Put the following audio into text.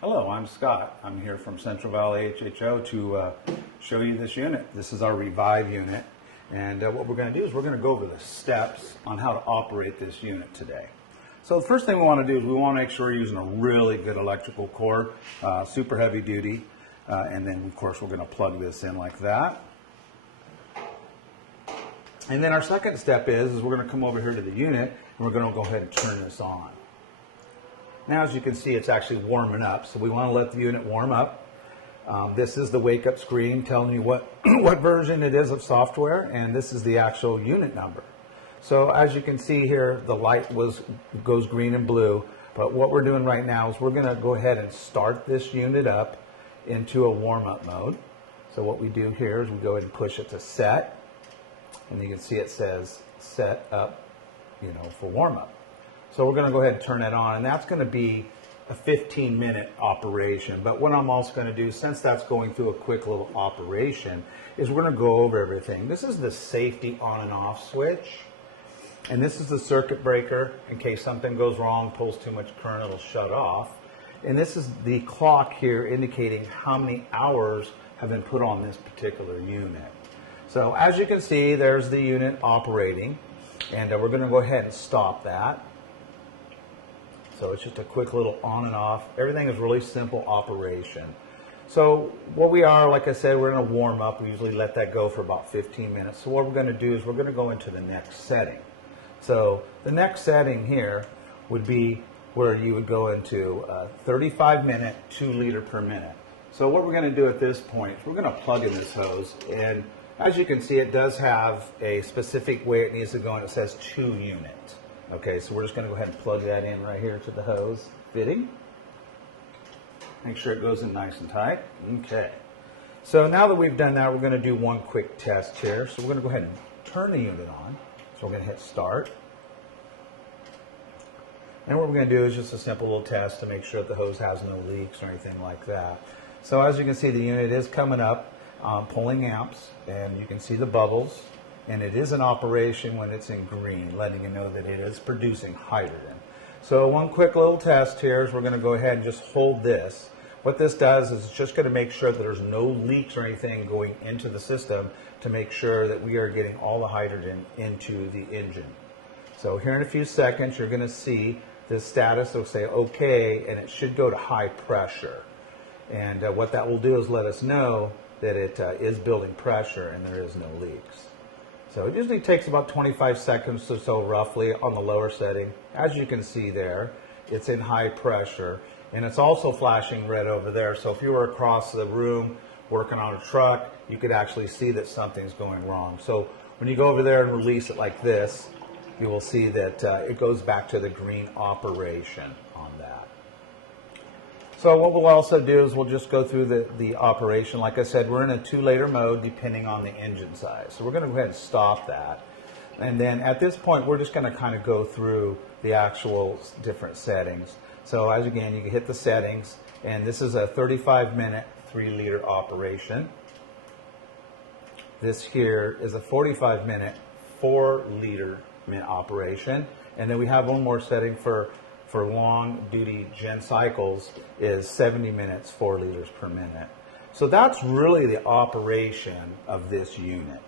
Hello, I'm Scott. I'm here from Central Valley HHO to show you this unit. This is our Revive unit, and what we're going to do is we're going to go over the steps on how to operate this unit today. So the first thing we want to do is we want to make sure we're using a really good electrical cord, super heavy duty, and then of course we're going to plug this in like that. And then our second step is we're going to come over here to the unit and we're going to go ahead and turn this on. Now, as you can see, it's actually warming up, so we want to let the unit warm up. This is the wake up screen telling you what, what version it is of software, and this is the actual unit number. So as you can see here, the light goes green and blue, but what we're doing right now is we're going to go ahead and start this unit up into a warm-up mode. So what we do here is we go ahead and push it to set, and you can see it says set up, for warm-up. So we're going to go ahead and turn it on, and that's going to be a 15-minute operation. But what I'm also going to do, since that's going through a quick little operation, is we're going to go over everything. This is the safety on and off switch, and this is the circuit breaker. In case something goes wrong, pulls too much current, it'll shut off. And this is the clock here indicating how many hours have been put on this particular unit. So as you can see, there's the unit operating, and we're going to go ahead and stop that. So it's just a quick little on and off. Everything is really simple operation. So what we are, like I said, we're going to warm up. We usually let that go for about 15 minutes. So what we're going to do is we're going to go into the next setting. So the next setting here would be where you would go into 35-minute, 2 liter per minute. So what we're going to do at this point is we're going to plug in this hose. And as you can see, it does have a specific way it needs to go, and it says 2 unit. Okay, so we're just going to go ahead and plug that in right here to the hose fitting. Make sure it goes in nice and tight. Okay. So now that we've done that, we're going to do one quick test here. So we're going to go ahead and turn the unit on. So we're going to hit start. And what we're going to do is just a simple little test to make sure that the hose has no leaks or anything like that. So as you can see, the unit is coming up, pulling amps, and you can see the bubbles. And it is in operation when it's in green, letting you know that it is producing hydrogen. So one quick little test here is we're going to go ahead and just hold this. What this does is it's just going to make sure that there's no leaks or anything going into the system to make sure that we are getting all the hydrogen into the engine. So here in a few seconds, you're going to see this status will say OK, and it should go to high pressure. And what that will do is let us know that it is building pressure and there is no leaks. So it usually takes about 25 seconds or so roughly on the lower setting. As you can see there, it's in high pressure, and it's also flashing red over there. So if you were across the room working on a truck, you could actually see that something's going wrong. So when you go over there and release it like this, you will see that it goes back to the green operation on that. So what we'll also do is we'll just go through the operation. Like I said, we're in a 2-liter mode depending on the engine size. So we're going to go ahead and stop that. And then at this point, we're just going to kind of go through the actual different settings. So as again, you can hit the settings, and this is a 35-minute, 3-liter operation. This here is a 45-minute, 4-liter operation. And then we have one more setting for long duty gen cycles is 70 minutes, 4 liters per minute. So that's really the operation of this unit.